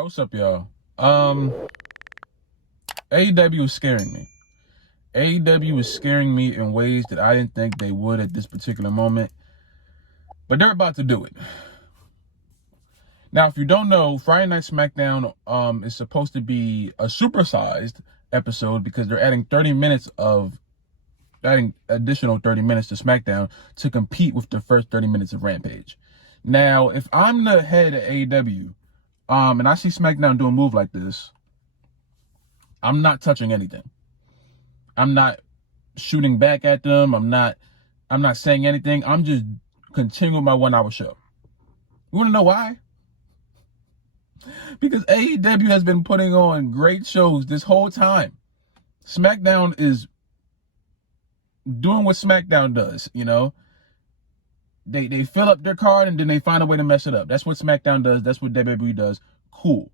All right, what's up, y'all? AEW is scaring me. AEW is scaring me in ways that I didn't think they would at this particular moment, but they're about to do it. Now, if you don't know, Friday Night SmackDown is supposed to be a supersized episode because they're adding additional 30 minutes to SmackDown to compete with the first 30 minutes of Rampage. Now, if I'm the head of AEW, and I see SmackDown do a move like this, I'm not touching anything. I'm not shooting back at them. I'm not saying anything. I'm just continuing my 1 hour show. You want to know why? Because AEW has been putting on great shows this whole time. SmackDown is doing what SmackDown does, you know. They fill up their card and then they find a way to mess it up. That's what SmackDown does. That's what WWE does. Cool.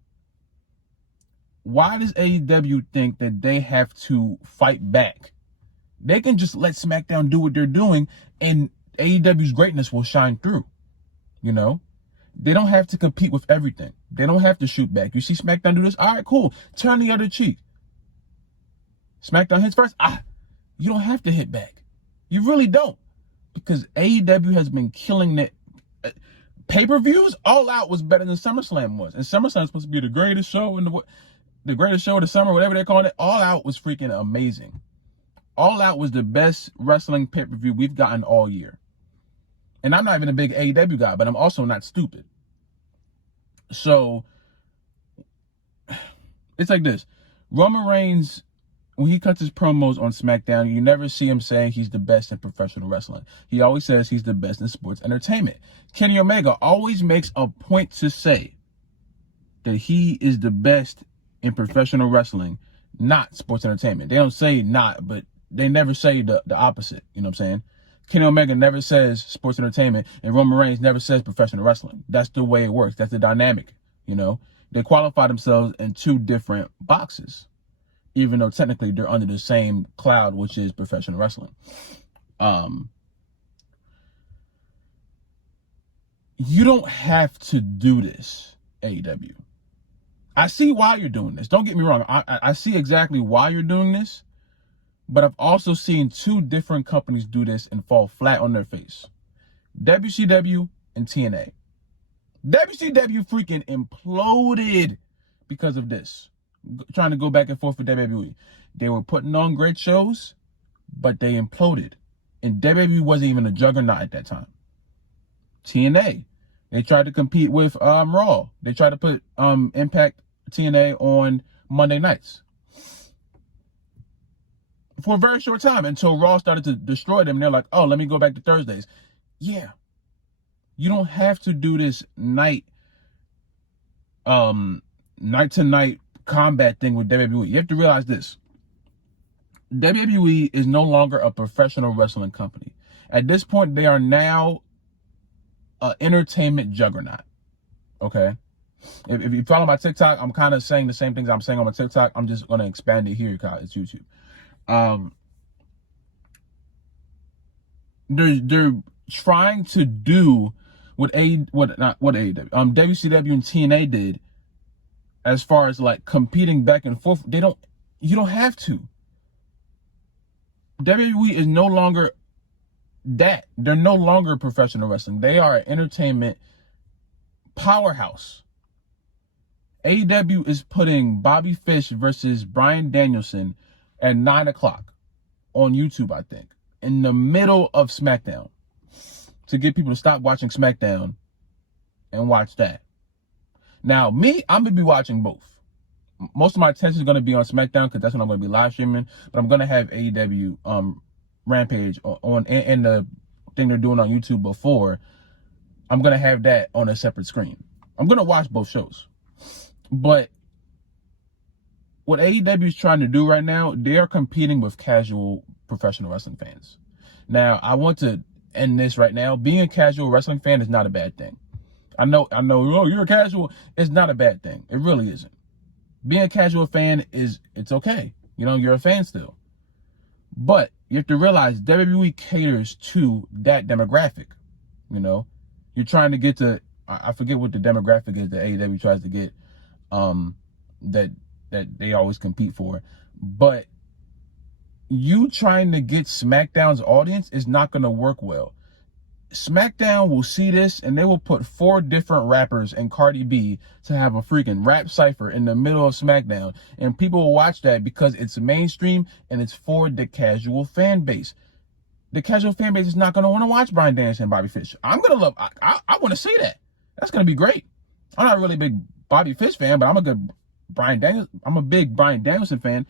Why does AEW think that they have to fight back? They can just let SmackDown do what they're doing and AEW's greatness will shine through, you know? They don't have to compete with everything. They don't have to shoot back. You see SmackDown do this? All right, cool. Turn the other cheek. SmackDown hits first. You don't have to hit back. You really don't. Because AEW has been killing it. Pay-per-views, All Out was better than SummerSlam was. And SummerSlam is supposed to be the greatest show in the greatest show of the summer, whatever they're calling it. All Out was freaking amazing. All Out was the best wrestling pay-per-view we've gotten all year. And I'm not even a big AEW guy, but I'm also not stupid. So, it's like this. Roman Reigns, when he cuts his promos on SmackDown, you never see him saying he's the best in professional wrestling. He always says he's the best in sports entertainment. Kenny Omega always makes a point to say that he is the best in professional wrestling, not sports entertainment. They don't say not, but they never say the opposite. You know what I'm saying? Kenny Omega never says sports entertainment, and Roman Reigns never says professional wrestling. That's the way it works. That's the dynamic, you know? They qualify themselves in two different boxes, even though technically they're under the same cloud, which is professional wrestling. You don't have to do this, AEW. I see why you're doing this. Don't get me wrong. I see exactly why you're doing this. But I've also seen two different companies do this and fall flat on their face. WCW and TNA. WCW freaking imploded because of this. Trying to go back and forth with WWE. They were putting on great shows, but they imploded. And WWE wasn't even a juggernaut at that time. TNA. They tried to compete with Raw. They tried to put Impact TNA on Monday nights. For a very short time until Raw started to destroy them. And they're like, oh, let me go back to Thursdays. Yeah. You don't have to do this night to night combat thing with WWE. You have to realize this. WWE is no longer a professional wrestling company. At this point, they are now an entertainment juggernaut. Okay? If you follow my TikTok, I'm kind of saying the same things I'm saying on my TikTok. I'm just going to expand it here because it's YouTube. They're trying to do what WCW and TNA did as far as like competing back and forth. You don't have to. WWE is no longer that. They're no longer professional wrestling. They are an entertainment powerhouse. AEW is putting Bobby Fish versus Bryan Danielson at 9 o'clock on YouTube, I think, in the middle of SmackDown to get people to stop watching SmackDown and watch that. Now, me, I'm going to be watching both. Most of my attention is going to be on SmackDown because that's when I'm going to be live streaming, but I'm going to have AEW Rampage on and the thing they're doing on YouTube before. I'm going to have that on a separate screen. I'm going to watch both shows. But what AEW is trying to do right now, they are competing with casual professional wrestling fans. Now, I want to end this right now. Being a casual wrestling fan is not a bad thing. I know, oh, you're a casual. It's not a bad thing. It really isn't. Being a casual fan it's okay. You know, you're a fan still. But you have to realize WWE caters to that demographic. You know, you're trying to get to, I forget what the demographic is that AEW tries to get. that they always compete for. But you trying to get SmackDown's audience is not going to work well. SmackDown will see this and they will put 4 different rappers and Cardi B to have a freaking rap cipher in the middle of SmackDown. And people will watch that because it's mainstream and it's for the casual fan base. The casual fan base is not going to want to watch Bryan Danielson and Bobby Fish. I'm going to love, I want to see that. That's going to be great. I'm not really a big Bobby Fish fan, but I'm a big Bryan Danielson fan,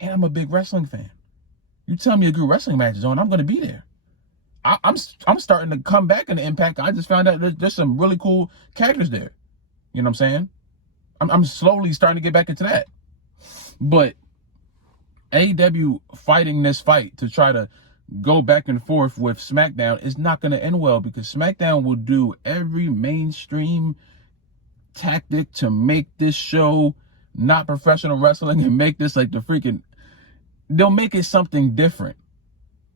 and I'm a big wrestling fan. You tell me a good wrestling match is on, I'm going to be there. I'm starting to come back in the Impact. I just found out there's some really cool characters there. You know what I'm saying? I'm slowly starting to get back into that. But AEW fighting this fight to try to go back and forth with SmackDown is not going to end well, because SmackDown will do every mainstream tactic to make this show not professional wrestling and make this like the freaking, they'll make it something different.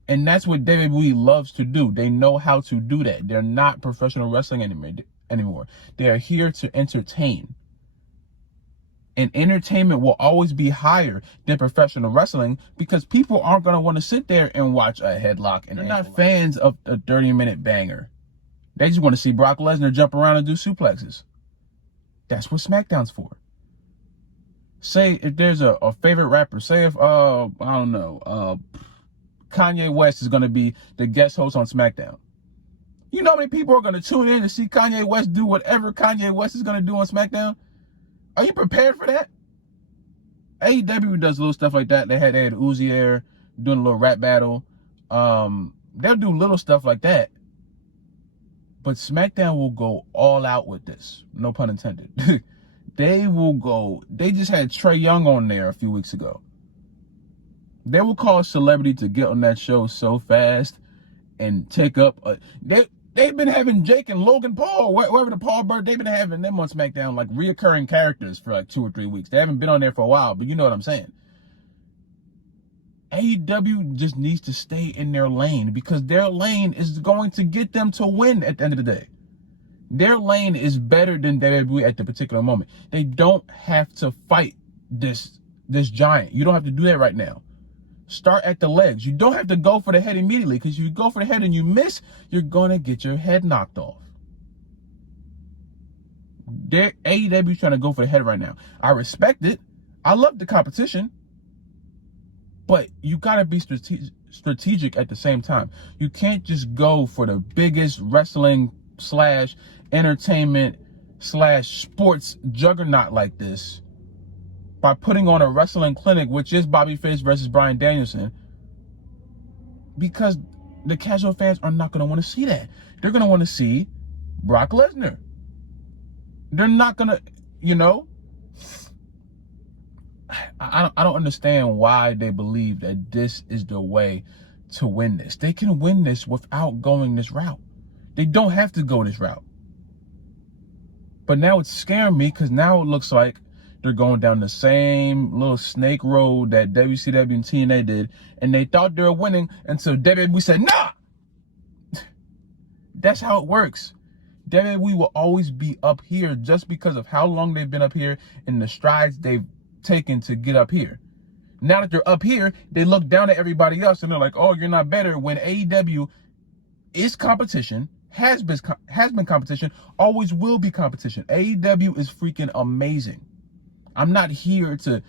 And that's what WWE loves to do. They know how to do that. They're not professional wrestling anymore. They are here to entertain. And entertainment will always be higher than professional wrestling, because people aren't going to want to sit there and watch a headlock. And they're not fans of a 30-minute banger. They just want to see Brock Lesnar jump around and do suplexes. That's what SmackDown's for. Say if there's a favorite rapper, say if, I don't know, Kanye West is going to be the guest host on SmackDown. You know how many people are going to tune in to see Kanye West do whatever Kanye West is going to do on SmackDown? Are you prepared for that? AEW does little stuff like that. They had Uzi Air doing a little rap battle. They'll do little stuff like that. But SmackDown will go all out with this. No pun intended. They will go. They just had Trae Young on there a few weeks ago. They will call a celebrity to get on that show so fast and take up. They've been having Jake and Logan Paul, wherever the Paul bird, they've been having them on SmackDown like reoccurring characters for like 2 or 3 weeks. They haven't been on there for a while, but you know what I'm saying. AEW just needs to stay in their lane, because their lane is going to get them to win at the end of the day. Their lane is better than WWE at the particular moment. They don't have to fight this giant. You don't have to do that right now. Start at the legs. You don't have to go for the head immediately, because if you go for the head and you miss, you're going to get your head knocked off. AEW trying to go for the head right now. I respect it. I love the competition. But you got to be strategic at the same time. You can't just go for the biggest wrestling / entertainment / sports juggernaut like this by putting on a wrestling clinic, which is Bobby Fish versus Bryan Danielson, because the casual fans are not going to want to see that. They're going to want to see Brock Lesnar. They're not going to, I don't understand why they believe that this is the way to win this. They can win this without going this route. They don't have to go this route. But now it's scaring me, because now it looks like they're going down the same little snake road that WCW and TNA did, and they thought they were winning until WWE said, nah! That's how it works. WWE will always be up here just because of how long they've been up here and the strides they've taken to get up here. Now that they're up here, they look down at everybody else and they're like, oh, you're not better, when AEW is competition, has been competition, always will be competition. AEW is freaking amazing. I'm not here to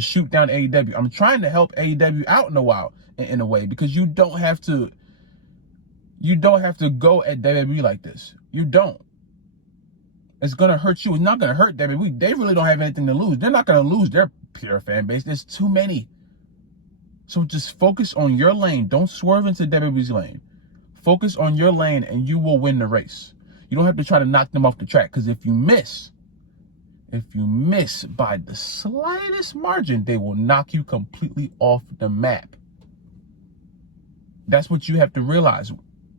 shoot down AEW. I'm trying to help AEW out in a way, because you don't have to go at WWE like this. You don't. It's going to hurt you. It's not going to hurt WWE. They really don't have anything to lose. They're not going to lose their pure fan base. There's too many. So just focus on your lane. Don't swerve into WWE's lane. Focus on your lane and you will win the race. You don't have to try to knock them off the track, because if you miss by the slightest margin, they will knock you completely off the map. That's what you have to realize.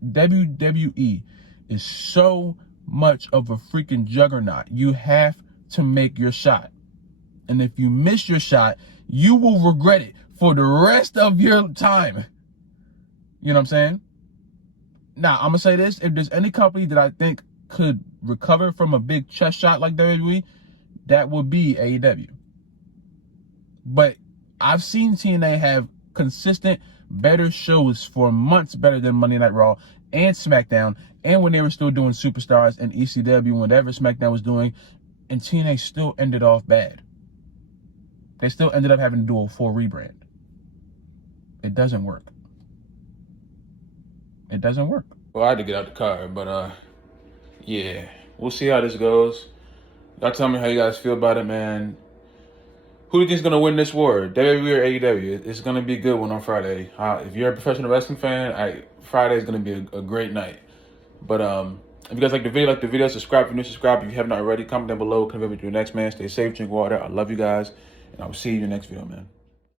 WWE is so much of a freaking juggernaut. You have to make your shot. And if you miss your shot, you will regret it for the rest of your time. You know what I'm saying? Now, I'm going to say this. If there's any company that I think could recover from a big chest shot like WWE, that would be AEW. But I've seen TNA have consistent, better shows for months, better than Monday Night Raw and SmackDown, and when they were still doing Superstars and ECW, whatever SmackDown was doing, and TNA still ended off bad. They still ended up having to do a full rebrand. It doesn't work. It doesn't work. Well, I had to get out the car, but yeah, we'll see how this goes. Y'all tell me how you guys feel about it, man. Who do you think is going to win this war, WWE or AEW? It's going to be a good one on Friday. If you're a professional wrestling fan, Friday is going to be a great night. But if you guys like the video, subscribe if you're new, subscribe if you haven't already. Comment down below. Come with your next man. Stay safe, drink water. I love you guys, and I will see you in the next video, man.